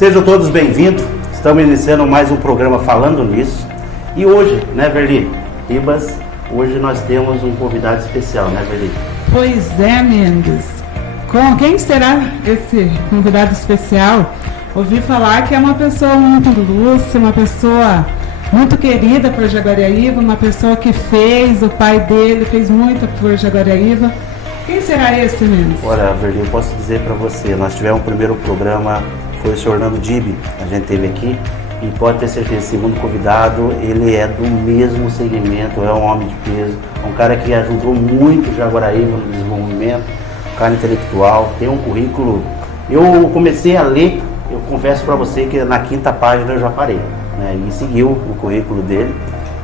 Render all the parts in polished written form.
Sejam todos bem-vindos. Estamos iniciando mais um programa Falando Nisso. E hoje, né, Verli? Ribas, hoje nós temos um convidado especial, né, Verli? Pois é, Mendes. Com quem será esse convidado especial? Ouvi falar que é uma pessoa muito lúcida, uma pessoa muito querida por Jaguariaíva, uma pessoa que o pai dele fez muito por Jaguariaíva. Quem será esse, Mendes? Olha, Verli, eu posso dizer para você, nós tivemos o primeiro programa, foi o senhor Orlando Dib, a gente teve aqui, e pode ter certeza, esse segundo convidado, ele é do mesmo segmento, é um homem de peso, é um cara que ajudou muito Jaguariaíva no desenvolvimento, um cara intelectual, tem um currículo. Eu comecei a ler, eu confesso para você que na 5ª página eu já parei, né, e seguiu o currículo dele.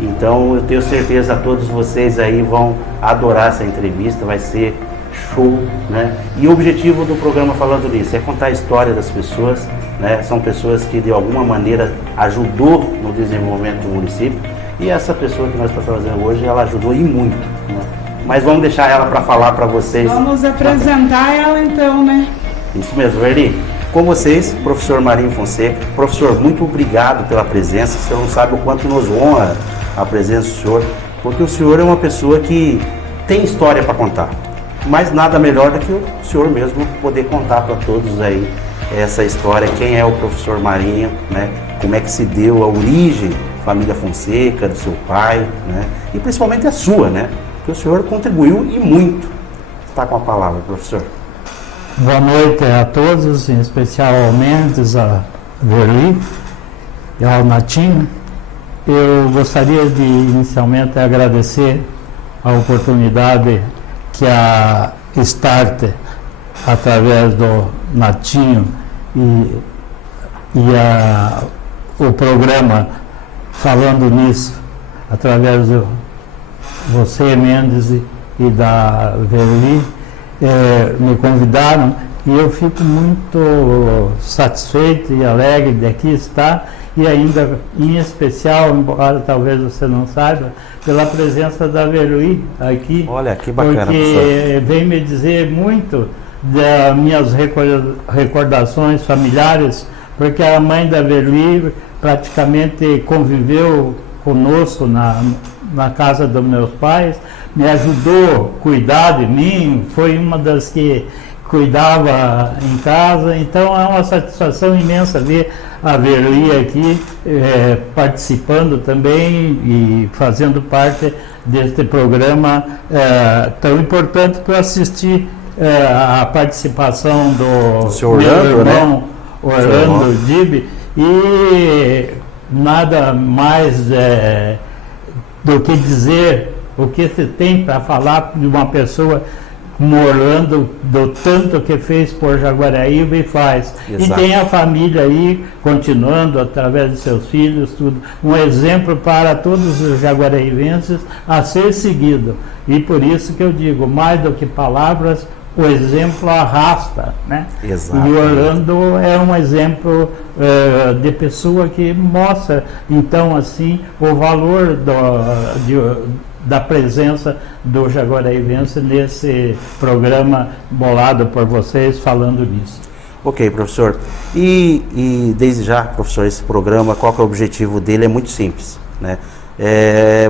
Então eu tenho certeza que todos vocês aí vão adorar essa entrevista, vai ser show, né? E o objetivo do programa Falando Nisso é contar a história das pessoas, né? São pessoas que de alguma maneira ajudou no desenvolvimento do município, e essa pessoa que nós estamos fazendo hoje, ela ajudou e muito, né? Mas vamos deixar ela para falar para vocês. Vamos apresentar ela então, né? Isso mesmo, Verli. Com vocês, professor Marinho Fonseca. Professor, muito obrigado pela presença. Você não sabe o quanto nos honra a presença do senhor, porque o senhor é uma pessoa que tem história para contar. Mas nada melhor do que o senhor mesmo poder contar para todos aí essa história, quem é o professor Marinho, né? Como é que se deu a origem, família Fonseca, do seu pai, né? E principalmente a sua, né? Que o senhor contribuiu e muito. Está com a palavra, professor. Boa noite a todos, em especial ao Mendes, a Verli e ao Natinho. Eu gostaria de inicialmente agradecer a oportunidade que a Start, através do Natinho o programa Falando Nisso, através de você, Mendes, e da Verli, me convidaram, e eu fico muito satisfeito e alegre de aqui estar, e ainda em especial, embora talvez você não saiba, pela presença da Verli aqui. Olha, que bacana, porque professor. vem me dizer muito das minhas recordações familiares, porque a mãe da Verli praticamente conviveu conosco na casa dos meus pais, me ajudou a cuidar de mim, foi uma das que cuidava em casa, então é uma satisfação imensa ver a Verli aqui participando também e fazendo parte deste programa tão importante para assistir a participação do seu meu Orlando, irmão, né? Orlando Dib, e nada mais do que dizer o que se tem para falar de uma pessoa como Orlando, do tanto que fez por Jaguariaíva e faz. Exato. E tem a família aí, continuando através de seus filhos, tudo. Um exemplo para todos os jaguariaívenses a ser seguido. E por isso que eu digo, mais do que palavras, o exemplo arrasta, né? Exato. E o Orlando é um exemplo de pessoa que mostra, então, assim, o valor da presença do jaguariaívense nesse programa bolado por vocês, falando nisso. Ok, professor. E desde já, professor, esse programa, qual que é o objetivo dele? É muito simples, né?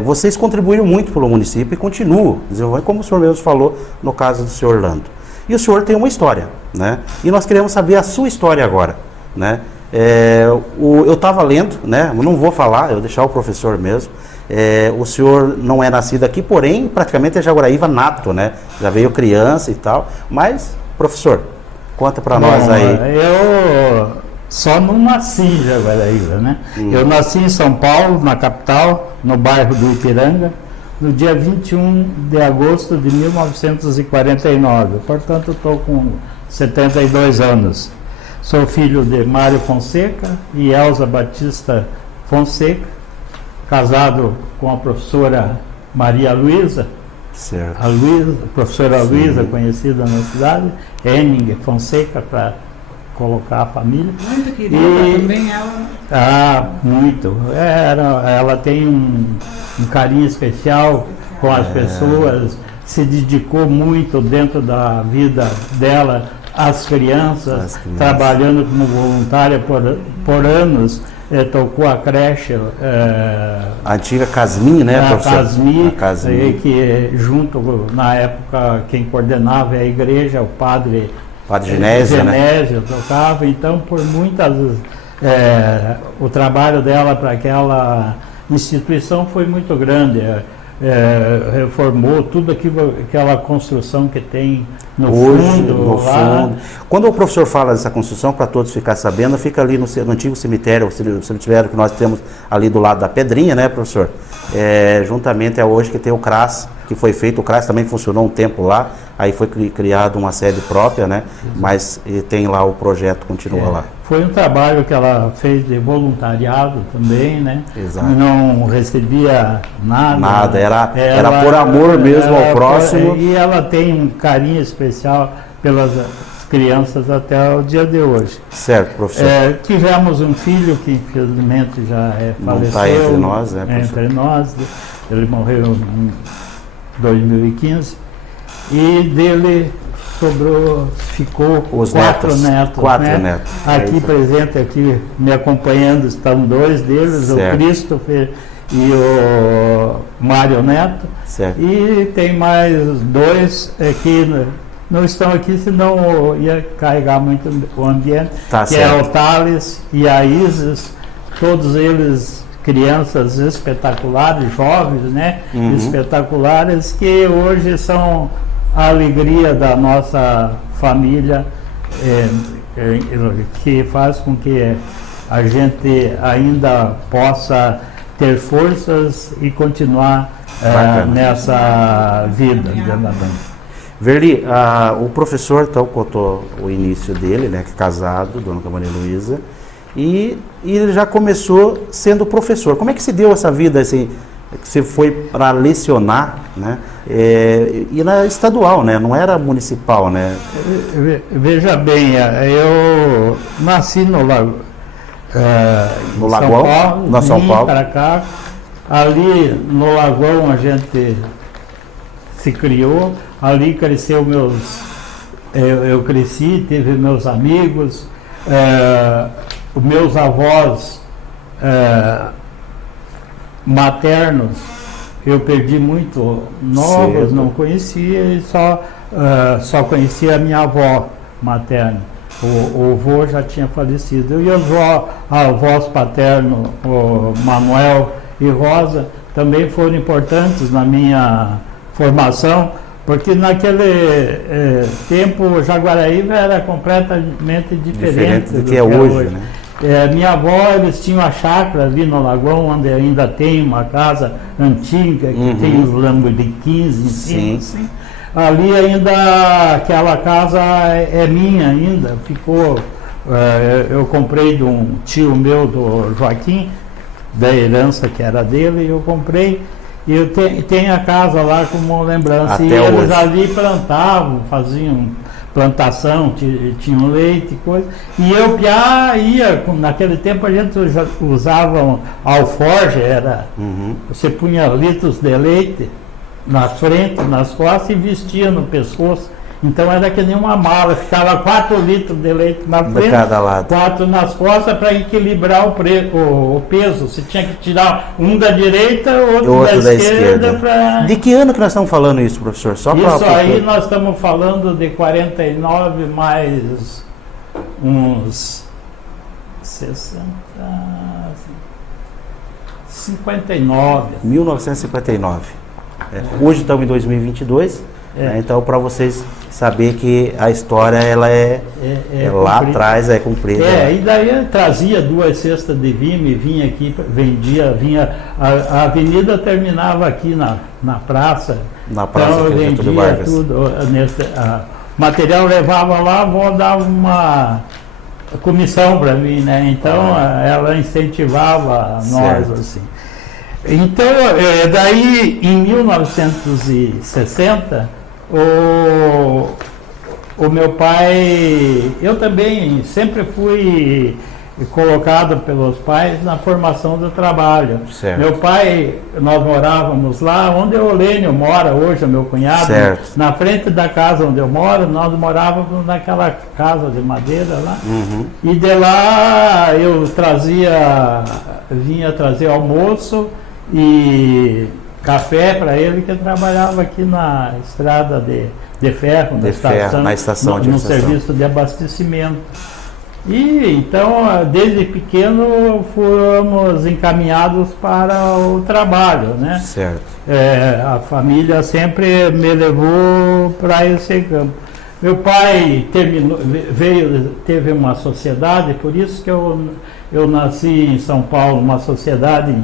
Vocês contribuíram muito pelo município e continuam desenvolvendo, como o senhor mesmo falou, no caso do senhor Orlando. E o senhor tem uma história, né? E nós queremos saber a sua história agora, né? Eu estava lendo, né? Eu não vou falar, eu vou deixar o professor mesmo. O senhor não é nascido aqui, porém praticamente é Jaguariaíva nato, né? Já veio criança e tal. Mas, professor, conta para nós aí. Eu só não nasci em Jaguariaíva, né? Eu nasci em São Paulo, na capital, no bairro do Ipiranga, no dia 21 de agosto de 1949. Portanto, estou com 72 anos. Sou filho de Mário Fonseca e Elza Batista Fonseca, casado com a professora Maria Luísa, Certo. a professora Sim. Luísa, conhecida na cidade, Henning Fonseca, para colocar a família. Muito querida também ela. Ah, muito. Ela tem um carinho especial com as pessoas, se dedicou muito dentro da vida dela as crianças, trabalhando como voluntária por anos, tocou a creche. A antiga Casmin, né, professor? A Casmin, que junto, na época, quem coordenava a igreja, o padre Genésio, né? tocava. Então, por muitas o trabalho dela para aquela instituição foi muito grande. Reformou tudo aquela construção que tem no fundo. Quando o professor fala dessa construção, para todos ficar sabendo, fica ali no antigo cemitério, o cemitério que nós temos ali do lado da Pedrinha, né, professor? Juntamente hoje que tem o CRAS, que foi feito, o CRAS também funcionou um tempo lá, aí foi criado uma sede própria, né? Mas tem lá o projeto, continua lá. Foi um trabalho que ela fez de voluntariado também, né? Exato. Não recebia nada. Nada, era por amor mesmo ao próximo. E ela tem um carinho especial pelas crianças até o dia de hoje. Certo, professor. Tivemos um filho que infelizmente já faleceu. Não está entre nós, né, professor? Entre nós. Ele morreu em 2015. E dele ficou os quatro netos. Quatro netos. Aqui presente, aqui me acompanhando, estão dois deles, certo. O Christopher e o Mário Neto. Certo. E tem mais dois que não estão aqui, senão ia carregar muito o ambiente, que certo. É o Thales e a Isis, todos eles crianças espetaculares, jovens, né? Espetaculares, que hoje são a alegria da nossa família, que faz com que a gente ainda possa ter forças e continuar nessa vida. Verli, o professor então contou o início dele, né, que é casado, Dona Maria Luísa, e ele já começou sendo professor. Como é que se deu essa vida, assim, que você foi para lecionar, né, e na estadual, né, não era municipal, né? Veja bem, eu nasci no Lagoão, São Paulo, para cá, ali no Lagoão a gente se criou, ali cresceu eu cresci, tive meus amigos, os meus avós maternos, eu perdi muito novos, certo. Não conhecia, e só conhecia a minha avó materna. O avô já tinha falecido. E os avós paternos, o Manuel e Rosa, também foram importantes na minha formação, porque naquele tempo Jaguaraíva era completamente diferente do que é hoje, né? Minha avó, eles tinham a chácara ali no Lagoão, onde ainda tem uma casa antiga, que tem os lamborghinis em cima, assim. Ali ainda, aquela casa é minha ainda, ficou, eu comprei de um tio meu, do Joaquim, da herança que era dele, e eu comprei, e eu tenho a casa lá como lembrança. Até e eles hoje. Ali plantavam, faziam plantação, tinham leite e coisa. E eu ia, naquele tempo a gente usava alforge, você punha litros de leite na frente, nas costas e vestia no pescoço. Então era que nem uma mala, ficava 4 litros de leite na frente, cada lado. 4 nas costas, para equilibrar o peso. Você tinha que tirar um da direita, outro da esquerda. De que ano que nós estamos falando isso, professor? Aí nós estamos falando de 49 mais uns 60, 59. 1959. Hoje estamos em 2022, né? Então para vocês saber que a história ela lá atrás é comprida. E daí eu trazia 2 cestas de vime, vinha aqui, vinha, a avenida terminava aqui na praça. Na praça, então eu vendia tudo, material levava lá, a avó dava uma comissão para mim, né? Então ela incentivava nós, assim. Então, daí em 1960, o meu pai, eu também sempre fui colocado pelos pais na formação do trabalho. Certo. Meu pai, nós morávamos lá onde o Olênio mora hoje, o meu cunhado. Certo. Na frente da casa onde eu moro, nós morávamos naquela casa de madeira lá. Uhum. E de lá eu vinha trazer almoço e café para ele, que trabalhava aqui na estrada de ferro, na estação de no estação. serviço de abastecimento. E então, desde pequeno, fomos encaminhados para o trabalho, né? Certo. A família sempre me levou para esse campo. Meu pai teve uma sociedade, por isso que eu nasci em São Paulo, uma sociedade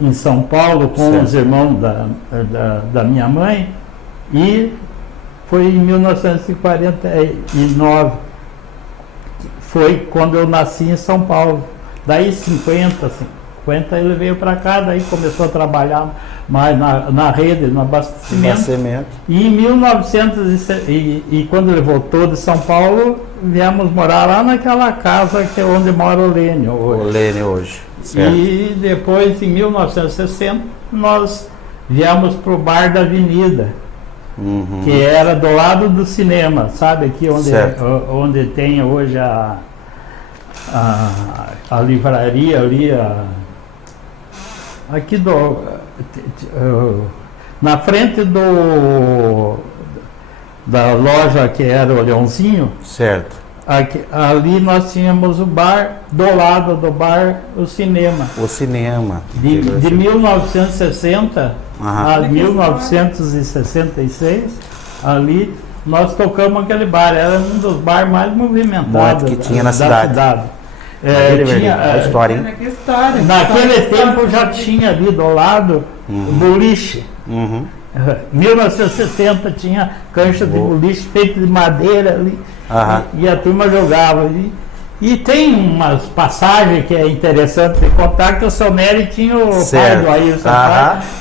em São Paulo com certo. os irmãos da minha mãe, e foi em 1949. Foi quando eu nasci em São Paulo. Daí 50 ele veio para cá, daí começou a trabalhar mais na rede, no abastecimento. E em 1900 quando ele voltou de São Paulo, viemos morar lá naquela casa que é onde mora o Lênio hoje. O Lênio hoje. Certo. E depois, em 1960, nós viemos para o Bar da Avenida. Uhum. Que era do lado do cinema, sabe? Aqui onde tem hoje a livraria ali, aqui na frente da loja que era o Leãozinho. Certo. Ali nós tínhamos o bar, do lado do bar o cinema. O cinema. De 1960 a 1966, ali nós tocamos aquele bar. Era um dos bares mais movimentados que tinha na cidade. Tinha a história, hein? Naquele tempo já tinha ali do lado o boliche. Uhum. 1960 tinha cancha de boliche feita de madeira ali. E a turma jogava. E tem umas passagens que é interessante de contar, que o seu Nery tinha o pai do Ailson,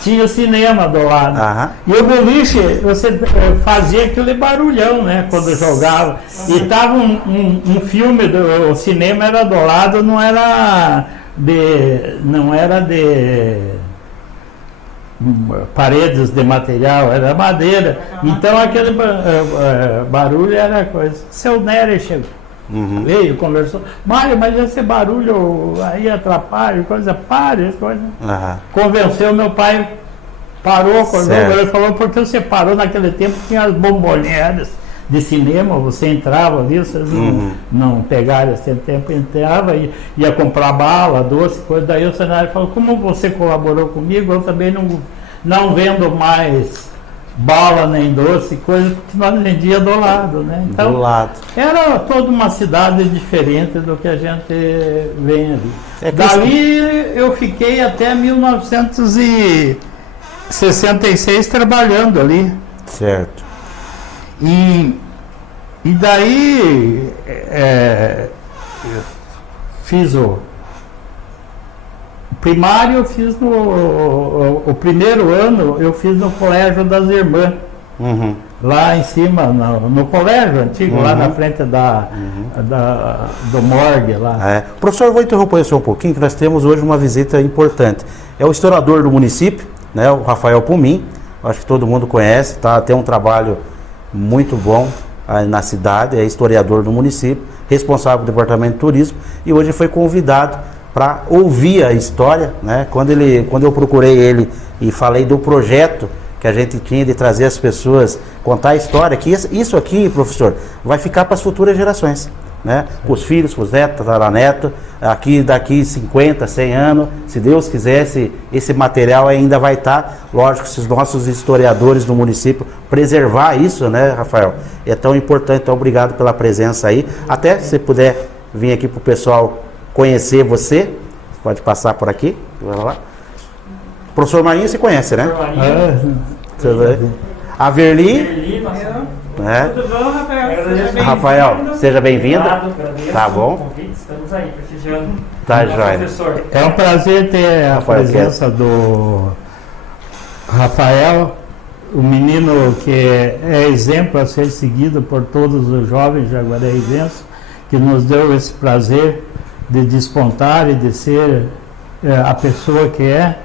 tinha o cinema do lado. E o boliche, você fazia aquele barulhão, né, quando jogava. E tava um filme, o cinema era do lado, não era de paredes de material, era madeira. Então aquele barulho era coisa. Seu Nery chegou. Uhum. Veio, conversou. Mário, mas esse barulho aí atrapalha, coisa, pare, coisa. Convenceu meu pai, parou, ele falou, porque você parou naquele tempo, tinha as bomboneiras de cinema, você entrava ali, vocês não pegaram esse tempo, entrava e ia comprar bala, doce, coisa. Daí o cenário falou, como você colaborou comigo, eu também não vendo mais bala nem doce, coisa que nós vendia do lado, né? Então, do lado. Era toda uma cidade diferente do que a gente vem ali. Dali eu fiquei até 1966 trabalhando ali. Certo. E daí eu fiz o primário, eu fiz o primeiro ano, eu fiz no Colégio das Irmãs, lá em cima, no colégio antigo, lá na frente do morgue lá. Professor, vou interromper o senhor um pouquinho, que nós temos hoje uma visita importante. É o historiador do município, né, o Rafael Pumin, acho que todo mundo conhece, tem um trabalho muito bom na cidade, é historiador do município, responsável do departamento de turismo, e hoje foi convidado para ouvir a história, né? Quando eu procurei ele e falei do projeto que a gente tinha de trazer as pessoas, contar a história, que isso aqui, professor, vai ficar para as futuras gerações, né? Para os filhos, para os netos, tataranetos, daqui 50, 100 anos, se Deus quiser, esse material ainda vai estar, lógico, se os nossos historiadores do município preservar isso, né, Rafael? É tão importante, então obrigado pela presença aí, até se você puder vir aqui para o pessoal conhecer você pode passar por aqui, vai lá. Professor Marinho você conhece, né? A Verli. Tudo bom, Rafael? Rafael, seja bem-vindo. Tá bom? Estamos aí, prestigiando. Tá, joia. É um prazer ter a presença do Rafael, o menino que é exemplo a ser seguido por todos os jovens jaguarairenses, que nos deu esse prazer de despontar e de ser a pessoa que é,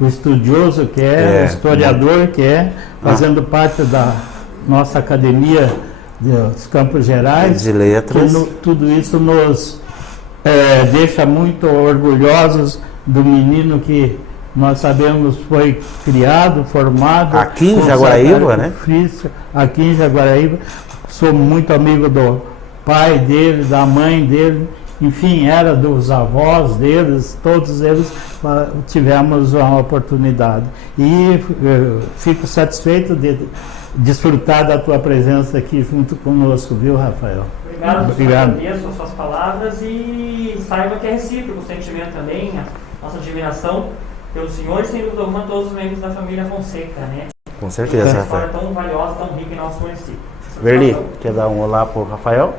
o estudioso que é, o historiador que é, fazendo parte da nossa academia dos Campos Gerais. De letras. Tudo isso nos deixa muito orgulhosos do menino que nós sabemos foi criado, formado aqui em Jaguaraíva, né? Aqui em Jaguaraíva. Sou muito amigo do pai dele, da mãe dele, enfim, era dos avós deles, todos eles tivemos uma oportunidade. E fico satisfeito de desfrutar da tua presença aqui junto conosco, viu, Rafael? Obrigado. Agradeço as suas palavras e saiba que é recíproco o sentimento também, a nossa admiração pelo senhor e, sem dúvida alguma, todos os membros da família Fonseca, né? Com certeza, Uma Rafael. história tão valiosa, tão rica em nosso município. Verli, quer dar um olá pro Rafael?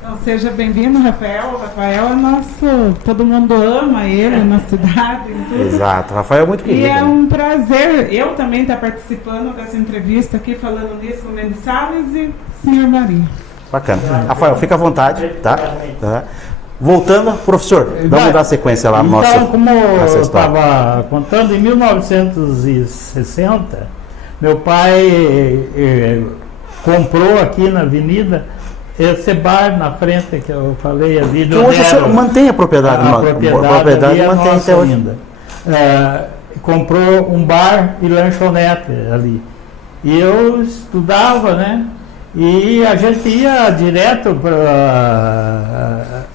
Então, seja bem-vindo, Rafael. O Rafael é nosso, todo mundo ama ele na cidade. Em tudo. Exato, Rafael é muito querido. E é um prazer eu também estar participando dessa entrevista aqui, falando nisso com o Mendes Salles e o senhor Maria. Bacana. Rafael, fica à vontade, tá? Voltando, professor, vamos dar sequência lá no nosso. Então, como eu estava contando, em 1960, meu pai comprou aqui na avenida esse bar na frente que eu falei ali. Que hoje o senhor mantém a propriedade, a propriedade é mantém nossa ainda. Comprou um bar e lanchonete ali. E eu estudava, né? E a gente ia direto para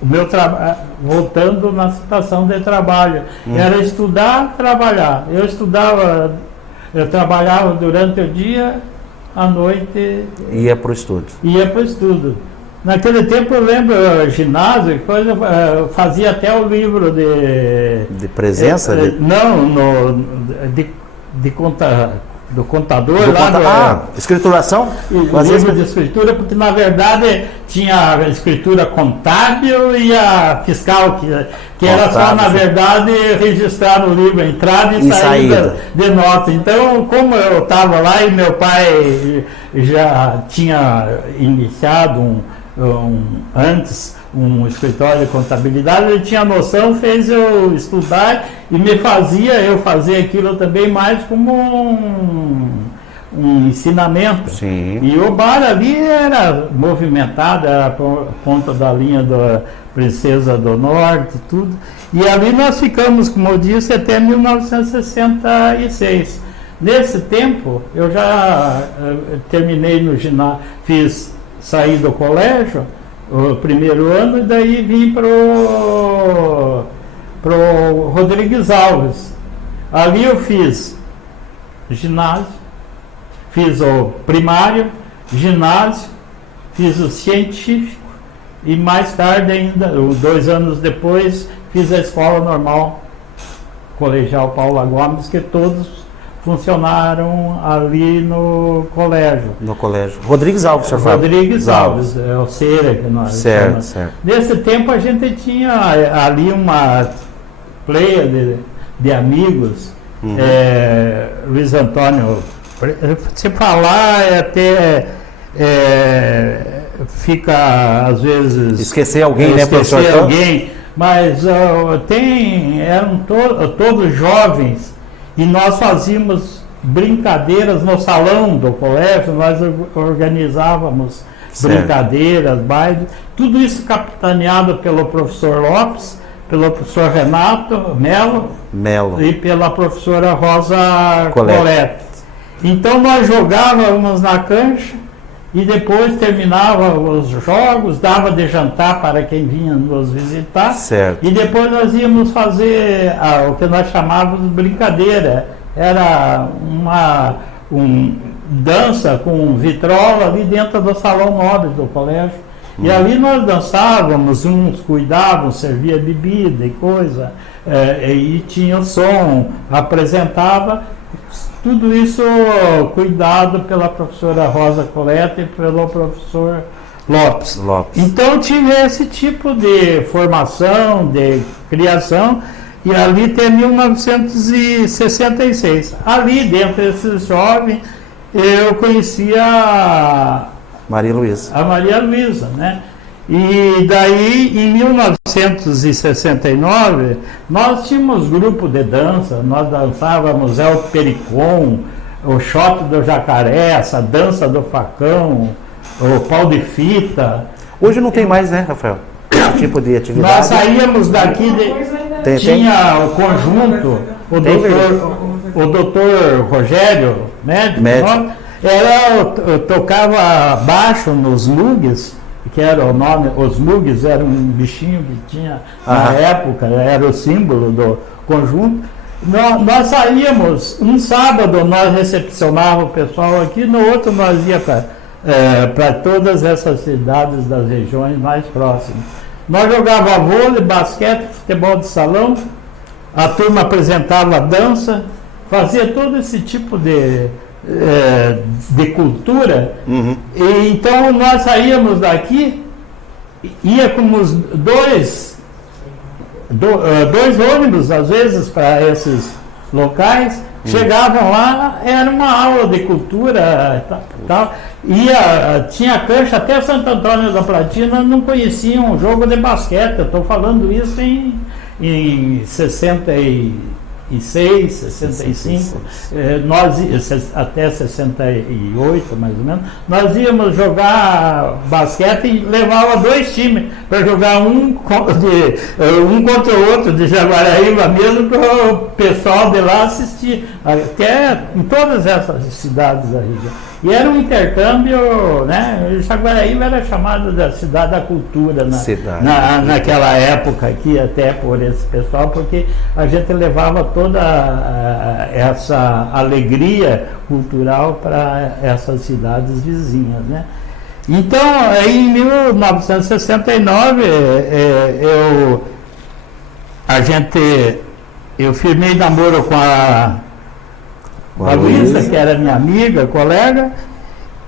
o meu trabalho, voltando na situação de trabalho. Era estudar, trabalhar. Eu trabalhava durante o dia, à noite ia para o estudo. Naquele tempo eu lembro, ginásio, coisa, eu fazia até o livro de presença? Do contador lá escrituração? Livro de escritura, porque na verdade tinha a escritura contábil e a fiscal, que era só na verdade registrar no livro a entrada e saída de nota. Então, como eu estava lá e meu pai já tinha iniciado antes um escritório de contabilidade, ele tinha noção, fez eu estudar e eu fazia aquilo também mais como um ensinamento. Sim. E o bar ali era movimentado, era a ponta da linha da Princesa do Norte, tudo. E ali nós ficamos, como eu disse, até 1966. Nesse tempo, eu já terminei no ginásio, saí do colégio, o primeiro ano, e daí vim pro Rodrigues Alves. Ali eu fiz ginásio, fiz o primário, ginásio, fiz o científico e mais tarde ainda, 2 anos depois, fiz a escola normal, colegial Paula Gomes, que todos funcionaram ali no colégio. No colégio. Rodrigues Alves, senhor Fábio. Rodrigues Alves, é o Ceira que nós certo. Nesse tempo a gente tinha ali uma pleia de amigos, Luiz Antônio, se falar até fica às vezes... Esquecer alguém, né, professor? Esquecer alguém, mas eram todos jovens. E nós fazíamos brincadeiras no salão do colégio, nós organizávamos brincadeiras, bailes, tudo isso capitaneado pelo professor Lopes, pelo professor Renato Melo e pela professora Rosa Colette. Então nós jogávamos na cancha e depois terminava os jogos, dava de jantar para quem vinha nos visitar. Certo. E depois nós íamos fazer o que nós chamávamos de brincadeira. Era uma dança com vitrola ali dentro do salão nobre do colégio. E ali nós dançávamos, uns cuidavam, servia bebida e coisa, e tinha o som, apresentava. Tudo isso cuidado pela professora Rosa Colette e pelo professor Lopes. Então tive esse tipo de formação, de criação, e ali até 1966. Ali, dentro desses jovens, eu conhecia a Maria Luísa, né? E daí, em 1966, 1969, nós tínhamos grupo de dança, nós dançávamos El Pericon, o Shot do Jacaré, essa dança do facão, o pau de fita. Hoje não tem mais, né, Rafael? Esse tipo de atividade. Nós saíamos daqui, tinha o conjunto, o doutor Rogério, médico. Tocava baixo nos Mugs, que era o nome, os Mugs era um bichinho que tinha na época, era o símbolo do conjunto. Nós saíamos, um sábado nós recepcionávamos o pessoal aqui, no outro nós ia para todas essas cidades das regiões mais próximas. Nós jogávamos vôlei, basquete, futebol de salão, a turma apresentava dança, fazia todo esse tipo de cultura. E então nós saíamos daqui, ia com os dois ônibus às vezes para esses locais, chegavam lá, era uma aula de cultura tal. Tinha cancha, até Santo Antônio da Platina não conheciam um jogo de basquete. Eu estou falando isso em 66, 65, até 68 mais ou menos, nós íamos jogar basquete e levava 2 times para jogar um contra o outro de Jaguaraíba mesmo, para o pessoal de lá assistir, até em todas essas cidades da região. E era um intercâmbio, né? Jaguaraíba era chamado da cidade da cultura naquela época aqui, até por esse pessoal, porque a gente levava toda essa alegria cultural para essas cidades vizinhas, né? Então, em 1969, eu firmei namoro com a Luísa, que era minha amiga, colega,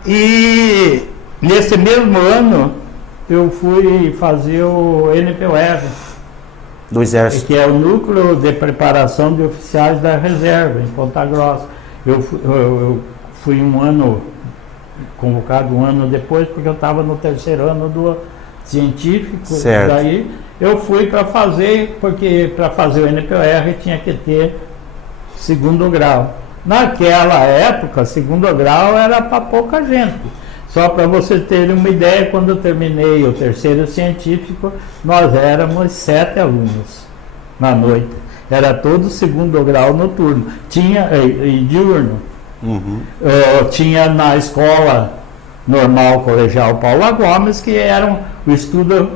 e nesse mesmo ano eu fui fazer o NPR, do Exército, que é o Núcleo de Preparação de Oficiais da Reserva, em Ponta Grossa. Eu fui convocado um ano depois, porque eu estava no 3º ano do científico. Certo. Daí eu fui para fazer, porque para fazer o NPR tinha que ter 2º grau. Naquela época, 2º grau era para pouca gente. Só para você ter uma ideia, quando eu terminei o 3º científico, nós éramos 7 alunos na noite. Era todo 2º grau noturno. Tinha diurno. Tinha na escola normal colegial Paula Gomes, que era o estudo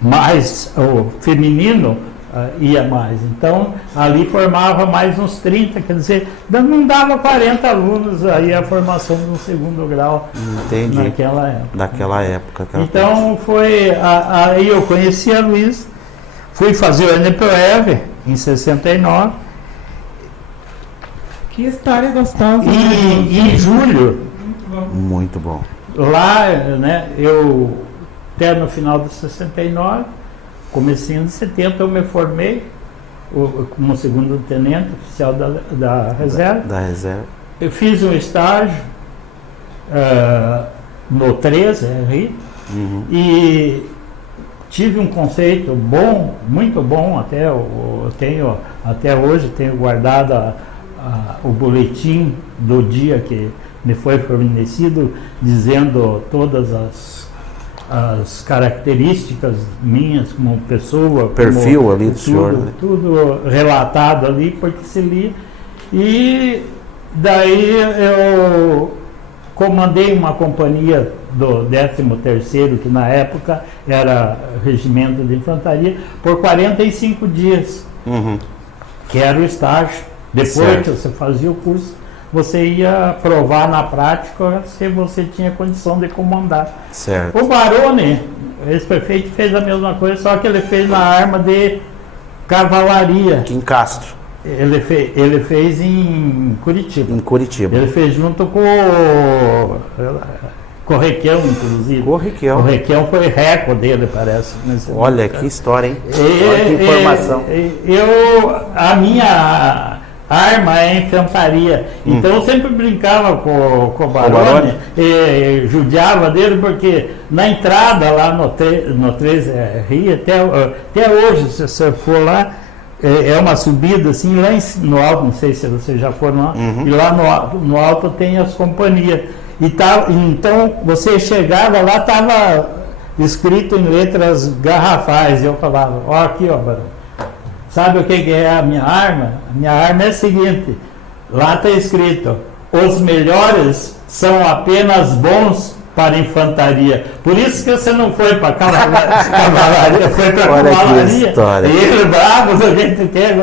mais feminino, ia mais. Então, ali formava mais uns 30, quer dizer, não dava 40 alunos aí a formação do 2º grau. Entendi. Naquela época. Daquela época. Então, aí eu conheci a Luísa, fui fazer o NPR em 69. Que história gostosa. E em julho, Muito bom. lá, né, até no final de 69, comecinho de 70, eu me formei como 2º tenente oficial da reserva. Da reserva. Eu fiz um estágio no 13 RI, e tive um conceito bom, muito bom, até hoje tenho guardado o boletim do dia que me foi fornecido, dizendo todas as características minhas como pessoa, Perfil como ali do senhor, né? Tudo relatado ali, porque se lia. E daí eu comandei uma companhia do 13º, que na época era regimento de infantaria, por 45 dias, que era o estágio. Depois que você fazia o curso, você ia provar na prática se você tinha condição de comandar. Certo. O Barone, esse prefeito, fez a mesma coisa, só que ele fez na arma de cavalaria. Aqui em Castro. Ele fez em Curitiba. Em Curitiba. Ele fez junto com o Requião, inclusive. O Requião. O Requião foi recorde dele, parece. Olha que história, hein? Olha que informação. A arma é infantaria. Então eu sempre brincava com o Baroni, judiava dele, porque na entrada lá no 3 Rio, até hoje, se você for lá, é uma subida assim, lá no alto, não sei se você já for lá, e lá no alto tem as companhias. Então você chegava lá, estava escrito em letras garrafais, e eu falava, ó aqui, ó, Barão, sabe o que é a minha arma? A minha arma é a seguinte, lá está escrito, os melhores são apenas bons para infantaria. Por isso que você não foi para cavalaria, foi para cavalaria. Ele bravo, a gente quer,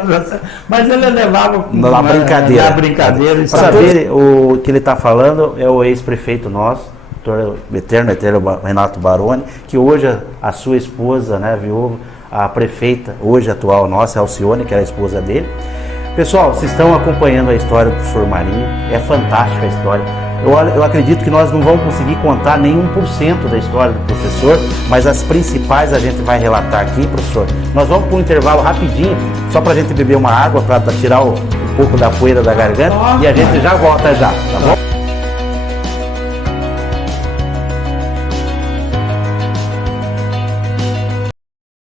mas ele levava na brincadeira. Para saber o que ele está falando, é o ex-prefeito nosso, doutor eterno Renato Baroni, que hoje a sua esposa, né, viúva, a prefeita, hoje atual nossa, Alcione, que era a esposa dele. Pessoal, vocês estão acompanhando a história do professor Marinho, é fantástica a história. Eu acredito que nós não vamos conseguir contar nem 1% da história do professor, mas as principais a gente vai relatar aqui, professor. Nós vamos para um intervalo rapidinho, só para a gente beber uma água, para tirar um pouco da poeira da garganta, e a gente já volta já, tá bom?